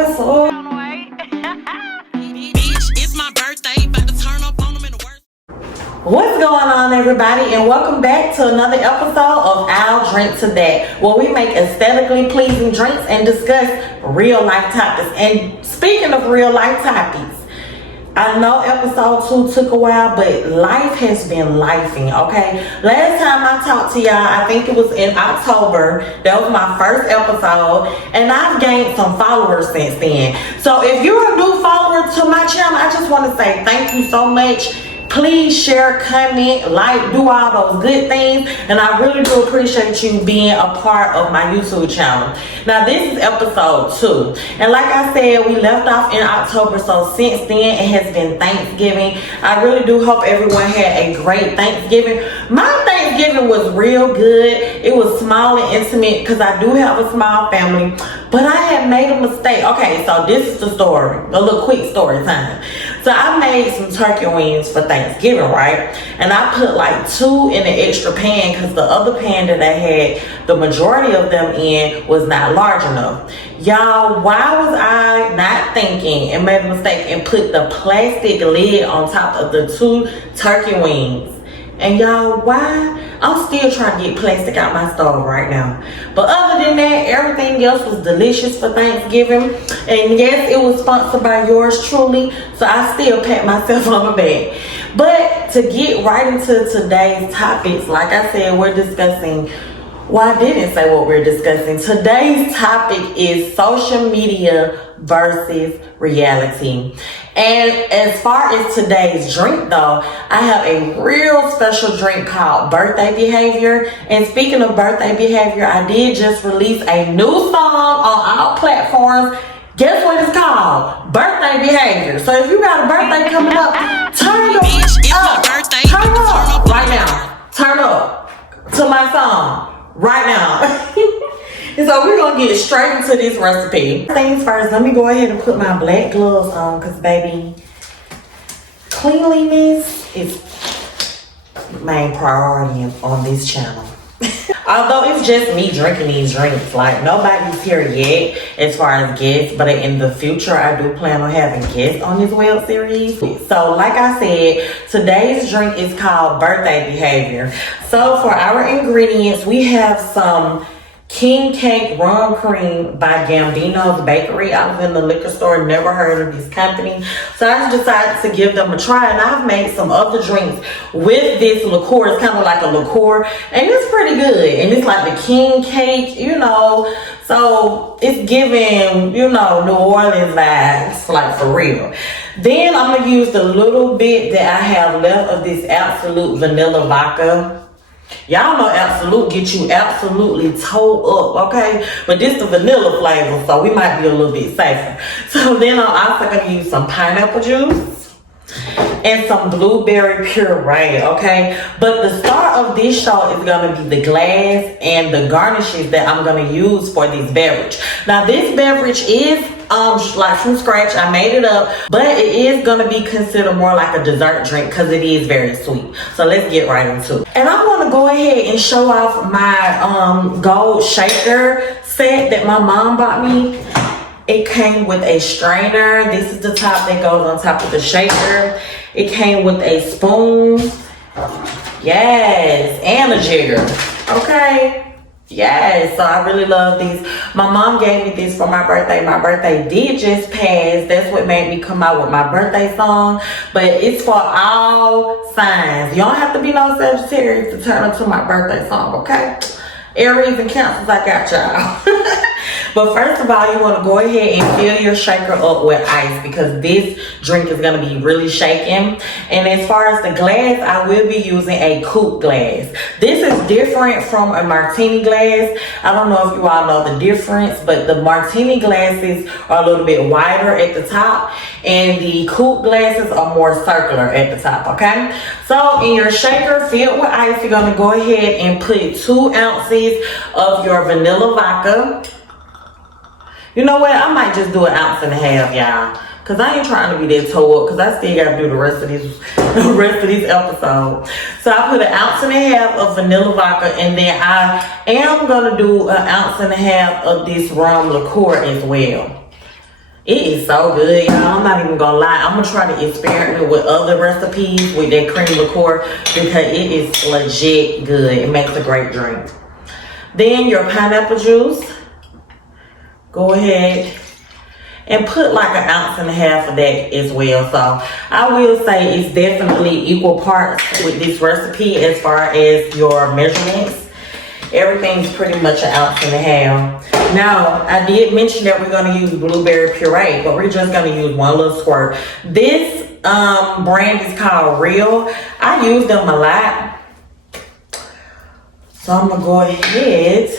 What's up? What's going on, everybody, and welcome back to another episode of I'll Drink to That, where we make aesthetically pleasing drinks and discuss real life topics. And speaking of real life topics, I know episode 2 took a while, but life has been lifing, okay? Last time I talked to y'all, I think it was in October. That was my first episode, and I've gained some followers since then. So if you're a new follower to my channel, I just want to say thank you so much. Please share, comment, like, do all those good things. And I really do appreciate you being a part of my YouTube channel. Now, this is episode 2. And like I said, we left off in October. So since then, it has been Thanksgiving. I really do hope everyone had a great Thanksgiving. My Thanksgiving was real good. It was small and intimate because I do have a small family. But I had made a mistake. Okay, so this is the story. A little quick story time. So I made some turkey wings for Thanksgiving, right? And I put like 2 in the extra pan because the other pan that I had the majority of them in was not large enough. Y'all, why was I not thinking and made a mistake and put the plastic lid on top of the 2 turkey wings? And y'all, why? I'm still trying to get plastic out my stove right now. But other than that, everything else was delicious for Thanksgiving. And yes, it was sponsored by yours truly. So I still pat myself on the back. But to get right into today's topics, like I said, we're discussing... Well, I didn't say what we're discussing. Today's topic is social media versus reality. And as far as today's drink though, I have a real special drink called Birthday Behavior. And speaking of birthday behavior, I did just release a new song on all platforms. Guess what it's called? Birthday Behavior. So if you got a birthday coming up, turn up right now. Turn up to my song right now. And so we're gonna get straight into this recipe. Things first, let me go ahead and put my black gloves on because baby, cleanliness is the main priority on this channel. Although it's just me drinking these drinks, like nobody's here yet as far as guests, but in the future I do plan on having guests on this web series. So like I said, today's drink is called Birthday Behavior. So for our ingredients, we have some King Cake Rum Cream by Gambino's Bakery. I was in the liquor store, never heard of this company. So I decided to give them a try, and I've made some other drinks with this liqueur. It's kind of like a liqueur, and it's pretty good. And it's like the King Cake, you know. So it's giving, you know, New Orleans vibes, like for real. Then I'm going to use the little bit that I have left of this Absolute Vanilla Vodka. Y'all know Absolute get you absolutely towed up, okay? But this the vanilla flavor, so we might be a little bit safer. So then I'm also going to use some pineapple juice and some blueberry puree, okay? But the star of this show is going to be the glass and the garnishes that I'm going to use for this beverage. Now this beverage is like from scratch. I made it up, but it is going to be considered more like a dessert drink because it is very sweet. So let's get right into it. And I'm going to go ahead and show off my gold shaker set that my mom bought me. It came with a strainer. This is the top that goes on top of the shaker. It came with a spoon. Yes, and a jigger. Okay. Yes, so I really love these. My mom gave me this for my birthday. My birthday did just pass. That's what made me come out with my birthday song. But it's for all signs. You don't have to be no Sagittarius to turn up to my birthday song, okay? Aries and Cancers, I got y'all. But first of all, you want to go ahead and fill your shaker up with ice because this drink is going to be really shaking. And as far as the glass, I will be using a coupe glass. This is different from a martini glass. I don't know if you all know the difference, but the martini glasses are a little bit wider at the top and the coupe glasses are more circular at the top, okay? So in your shaker filled with ice, you're going to go ahead and put 2 ounces of your vanilla vodka. You know what? I might just do 1.5 ounces, y'all. Because I ain't trying to be that toe up. Because I still got to do the rest of this episode. So I put 1.5 ounces of vanilla vodka. And then I am going to do 1.5 ounces of this rum liqueur as well. It is so good, y'all. I'm not even gonna lie. I'm gonna try to experiment with other recipes with that cream liqueur because it is legit good. It makes a great drink. Then your pineapple juice. Go ahead and put like 1.5 ounces of that as well. So I will say it's definitely equal parts with this recipe as far as your measurements. Everything's pretty much 1.5 ounces. Now, I did mention that we're gonna use blueberry puree, but we're just gonna use 1 little squirt. This brand is called Real. I use them a lot. So I'm gonna go ahead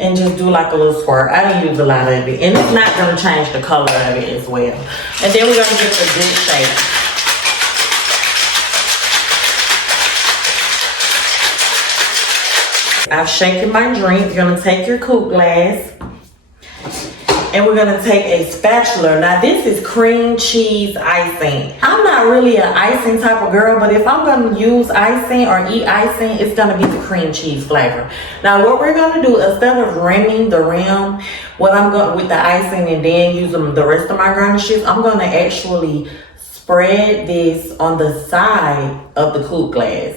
and just do like a little squirt. I didn't use a lot of it. And it's not gonna change the color of it as well. And then we're gonna get the good shake. I've shaken my drink. You're gonna take your coupe glass and we're gonna take a spatula. Now this is cream cheese icing. I'm not really an icing type of girl, but if I'm gonna use icing or eat icing, it's gonna be the cream cheese flavor. Now what we're gonna do, instead of rimming the rim, what I'm going with the icing and then using the rest of my garnishes, I'm gonna actually spread this on the side of the coupe glass.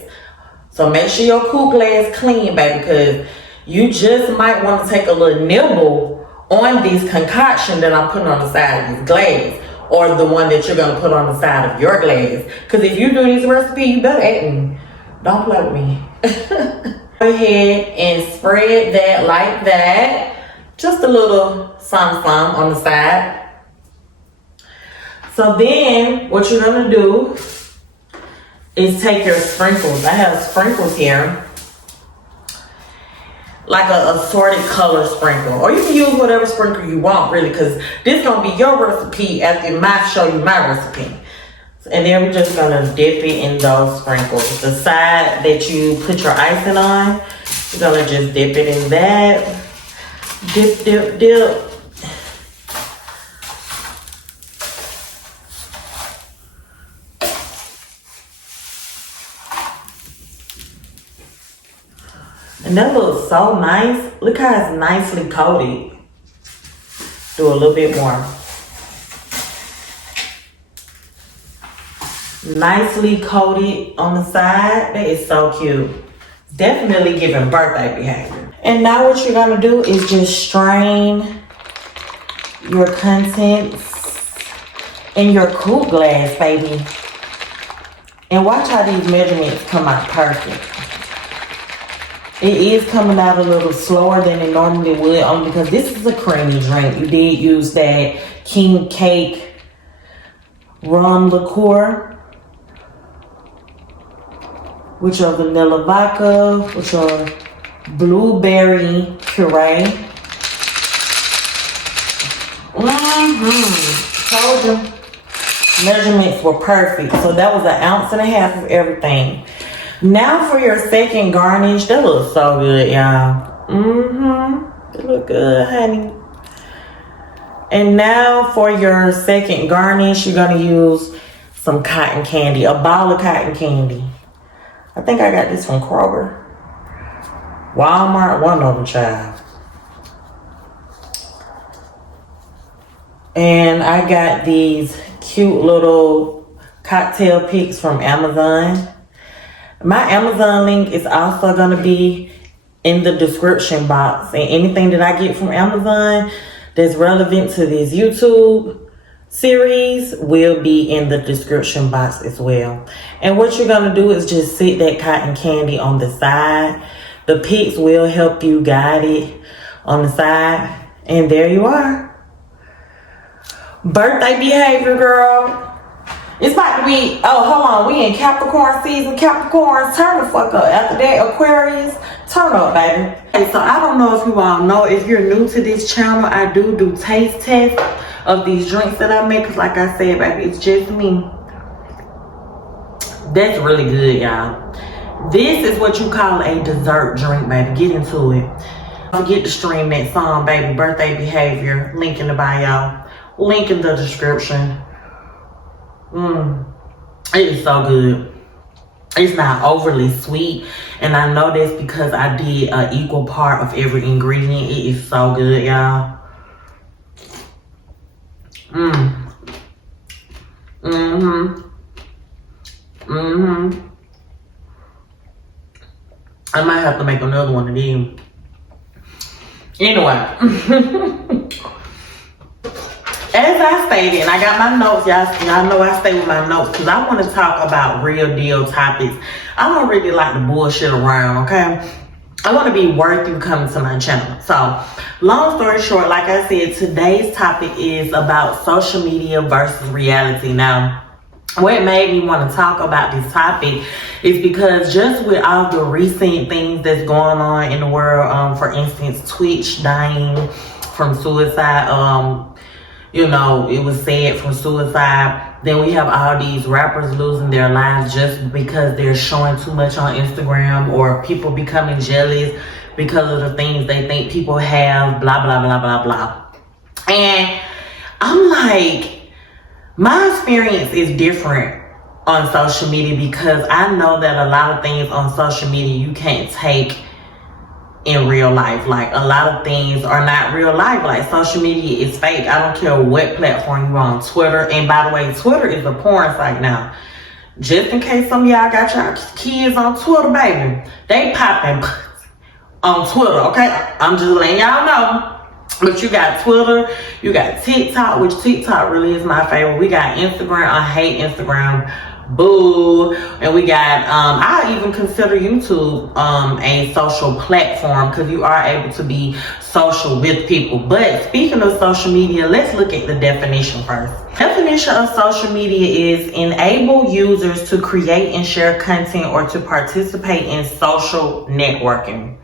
So make sure your coupe glass clean, baby, because you just might want to take a little nibble on this concoction that I'm putting on the side of this glass, or the one that you're going to put on the side of your glass. Because if you do this recipe, you better act me. Don't play with me. Go ahead and spread that like that. Just a little some on the side. So then what you're going to do is take your sprinkles. I have sprinkles here. Like a assorted color sprinkle. Or you can use whatever sprinkle you want, really, because this is going to be your recipe after I show you my recipe. And then we're just going to dip it in those sprinkles. The side that you put your icing on, you're going to just dip it in that. Dip, dip, dip. And that looks so nice. Look how it's nicely coated. Do a little bit more. Nicely coated on the side. That is so cute. Definitely giving birthday behavior. And now what you're gonna do is just strain your contents in your coupe glass, baby. And watch how these measurements come out perfect. It is coming out a little slower than it normally would, only because this is a creamy drink. You did use that king cake rum liqueur with your vanilla vodka, with your blueberry puree. Told you. Measurements were perfect. So that was 1.5 ounces of everything. Now for your second garnish. That looks so good, y'all. It look good, honey. And now for your second garnish, you're gonna use some cotton candy, a ball of cotton candy. I think I got this from Kroger. Walmart, one of them, child. And I got these cute little cocktail picks from Amazon. My Amazon link is also going to be in the description box. And anything that I get from Amazon that's relevant to this YouTube series will be in the description box as well. And what you're going to do is just sit that cotton candy on the side. The picks will help you guide it on the side. And there you are. Birthday behavior, girl. It's about to be, oh, hold on. We in Capricorn season. Capricorns, turn the fuck up. After that, Aquarius, turn up, baby. Okay, so I don't know if you all know, if you're new to this channel, I do taste tests of these drinks that I make. Because like I said, baby, it's just me. That's really good, y'all. This is what you call a dessert drink, baby. Get into it. Don't forget to stream that song, baby. Birthday Behavior. Link in the bio. Link in the description. It is so good. It's not overly sweet, and I know that's because I did an equal part of every ingredient. It is so good, y'all. I might have to make another one of these. Anyway. As I stated, and I got my notes, y'all know I stay with my notes because I want to talk about real deal topics. I don't really like to bullshit around, okay? I want to be worth you coming to my channel. So, long story short, like I said, today's topic is about social media versus reality. Now, what made me want to talk about this topic is because just with all the recent things that's going on in the world, for instance, Twitch dying from suicide, you know, it was said from suicide. Then we have all these rappers losing their lives just because they're showing too much on Instagram, or people becoming jealous because of the things they think people have, blah, blah, blah, blah, blah. And I'm like, my experience is different on social media because I know that a lot of things on social media you can't take in real life. Like, a lot of things are not real life. Like, social media is fake. I don't care what platform you're on. Twitter, and by the way, Twitter is a porn site now. Just in case some of y'all got your kids on Twitter, baby, they popping on Twitter, okay? I'm just letting y'all know. But you got Twitter, you got TikTok, which TikTok really is my favorite. We got Instagram. I hate Instagram. Boo. And we got I even consider YouTube a social platform because you are able to be social with people. But speaking of social media, let's look at the definition first. Definition of social media is enable users to create and share content or to participate in social networking.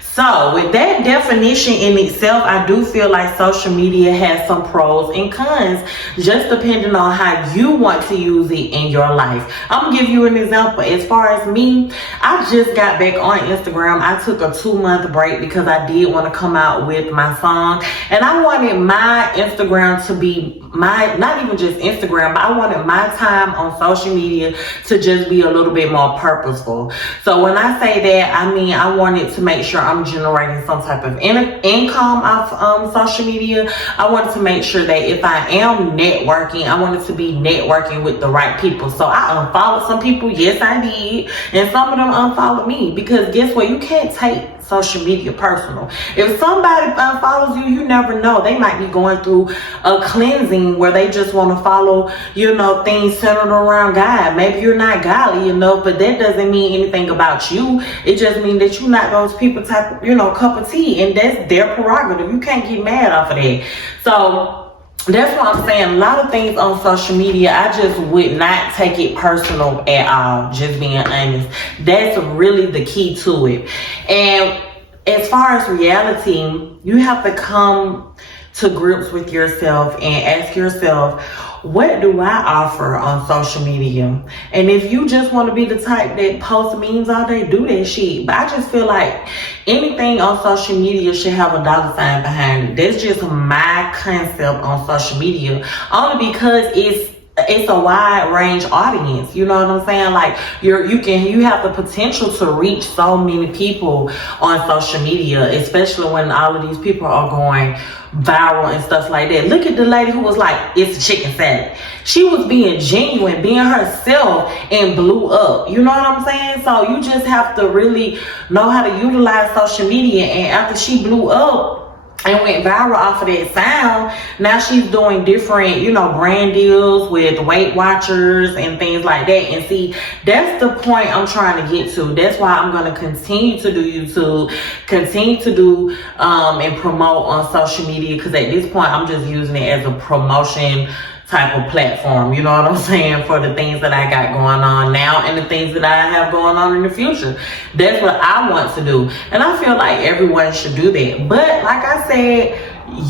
So with that definition in itself, I do feel like social media has some pros and cons, just depending on how you want to use it in your life. I'm gonna give you an example. As far as me, I just got back on Instagram. I took a 2-month break because I did want to come out with my song, and I wanted my Instagram to be not even just Instagram, but I wanted my time on social media to just be a little bit more purposeful. So when I say that, I mean I wanted to make sure I'm generating some type of income off social media. I wanted to make sure that if I am networking, I wanted to be networking with the right people. So I unfollowed some people, yes I did, and some of them unfollowed me because guess what? You can't take social media personal. If somebody unfollows you, you never know. They might be going through a cleansing where they just want to follow, you know, things centered around God. Maybe you're not godly enough, but that doesn't mean anything about you. It just means that you're not those people type of, you know, cup of tea, and that's their prerogative. You can't get mad off of that. So that's what I'm saying. A lot of things on social media, I just would not take it personal at all, just being honest. That's really the key to it. And as far as reality, you have to come to grips with yourself and ask yourself, what do I offer on social media? And if you just want to be the type that posts memes all day, do that shit. But I just feel like anything on social media should have a dollar sign behind it. That's just my concept on social media, only because it's a wide range audience. You know what I'm saying? Like you have the potential to reach so many people on social media, especially when all of these people are going viral and stuff like that. Look at the lady who was like, it's a chicken salad. She was being genuine, being herself, and blew up. You know what I'm saying? So you just have to really know how to utilize social media. And after she blew up and went viral off of that sound, now she's doing different, you know, brand deals with Weight Watchers and things like that. And see, that's the point I'm trying to get to. That's why I'm going to continue to do YouTube, continue to do and promote on social media, because at this point I'm just using it as a promotion type of platform, you know what I'm saying, for the things that I got going on now and the things that I have going on in the future. That's what I want to do, and I feel like everyone should do that. But like I said,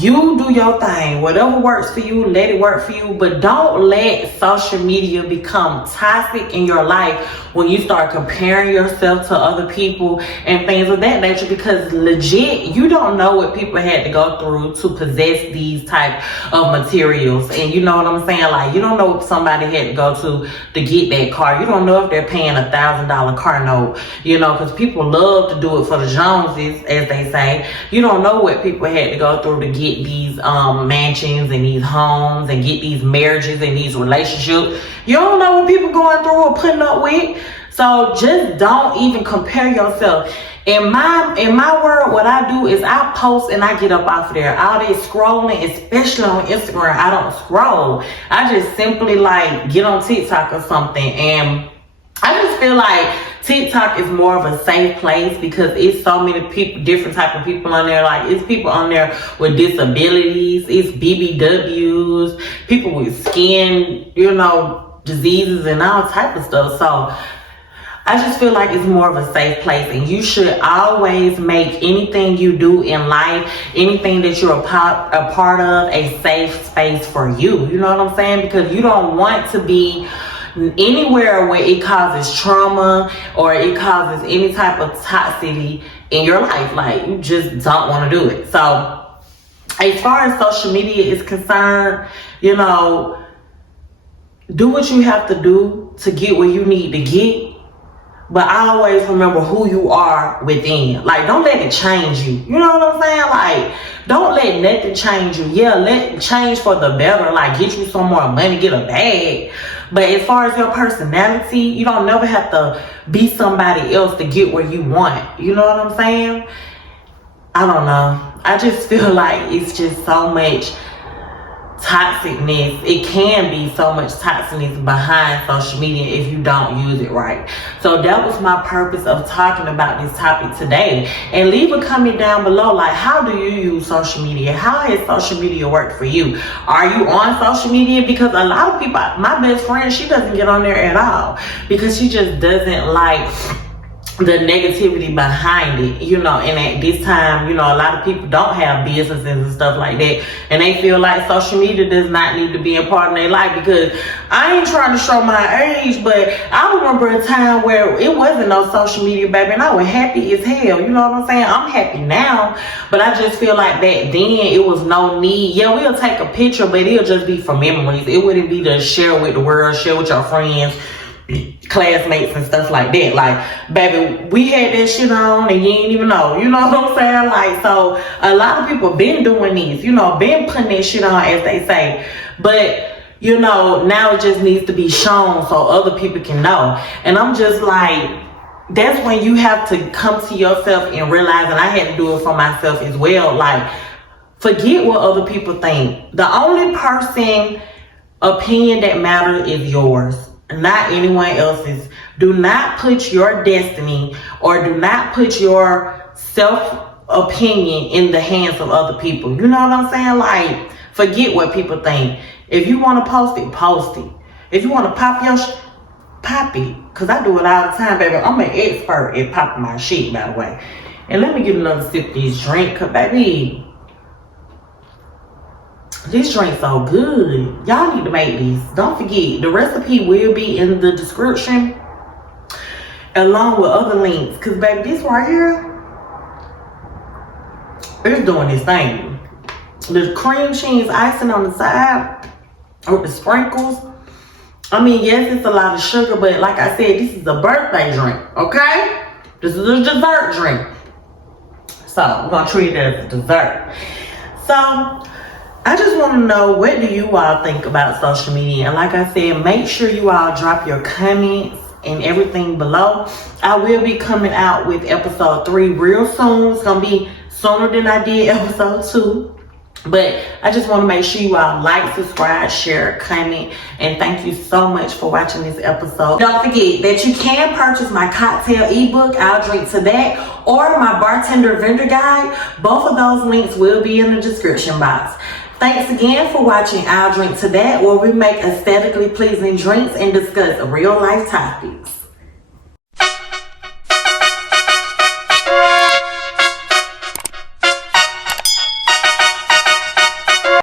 you do your thing. Whatever works for you, let it work for you. But don't let social media become toxic in your life when you start comparing yourself to other people and things of that nature, because legit, you don't know what people had to go through to possess these type of materials. And you know what I'm saying? Like, you don't know what somebody had to go to get that car. You don't know if they're paying $1,000 car note, you know, because people love to do it for the Joneses, as they say. You don't know what people had to go through to to get these mansions and these homes and get these marriages and these relationships. You don't know what people going through or putting up with. So just don't even compare yourself. In my world, what I do is I post and I get up off of there. All this scrolling, especially on Instagram, I don't scroll. I just simply like get on TikTok or something. And I just feel like TikTok is more of a safe place because it's so many people, different type of people on there. Like it's people on there with disabilities, it's BBWs, people with skin, diseases and all type of stuff. So I just feel like it's more of a safe place, and you should always make anything you do in life, anything that you're a part of, a safe space for you. You know what I'm saying? Because you don't want to be anywhere where it causes trauma or it causes any type of toxicity in your life. Like, you just don't want to do it. So as far as social media is concerned, do what you have to do to get where you need to get. But I always remember who you are within. Like, don't let it change you. You know what I'm saying? Like, don't let nothing change you. Yeah, let it change for the better. Like, get you some more money, get a bag. But as far as your personality, you don't never have to be somebody else to get where you want. You know what I'm saying? I don't know. I just feel like it's just so much toxicness. It can be so much toxicness behind social media if you don't use it right. So that was my purpose of talking about this topic today. And leave a comment down below, like, how do you use social media? How has social media worked for you? Are you on social media? Because a lot of people, my best friend, she doesn't get on there at all because she just doesn't like the negativity behind it, and at this time, a lot of people don't have businesses and stuff like that, and they feel like social media does not need to be a part of their life. Because I ain't trying to show my age, but I remember a time where it wasn't no social media, baby, and I was happy as hell. You know what I'm saying? I'm happy now, but I just feel like back then it was no need. Yeah, we'll take a picture, but it'll just be for memories. It wouldn't be to share with the world, share with your friends, classmates and stuff like that. Like, baby, we had that shit on and you ain't even know. You know what I'm saying? Like, so a lot of people been doing these, been putting that shit on, as they say. But now it just needs to be shown so other people can know. And I'm just like, that's when you have to come to yourself and realize, and I had to do it for myself as well, like, forget what other people think. The only person opinion that matters is yours, not anyone else's. Do not put your destiny or do not put your self-opinion in the hands of other people. You know what I'm saying? Like, forget what people think. If you want to post it, post it. If you want to pop your pop it. Because I do it all the time, baby. I'm an expert at popping my shit, by the way. And let me get another sip of this drink, because, baby, this drink's so good. Y'all need to make these. Don't forget, the recipe will be in the description along with other links. Because, baby, this right here, it's doing this thing. The cream cheese icing on the side with the sprinkles. I mean, yes, it's a lot of sugar, but like I said, this is a birthday drink, okay? This is a dessert drink. So, we're going to treat it as a dessert. So, I just want to know, what do you all think about social media? And like I said, make sure you all drop your comments and everything below. I will be coming out with episode 3 real soon. It's going to be sooner than I did episode 2. But I just want to make sure you all like, subscribe, share, comment, and thank you so much for watching this episode. Don't forget that you can purchase my cocktail ebook, I'll Drink to That, or my bartender vendor guide. Both of those links will be in the description box. Thanks again for watching I'll Drink to That, where we make aesthetically pleasing drinks and discuss real life topics.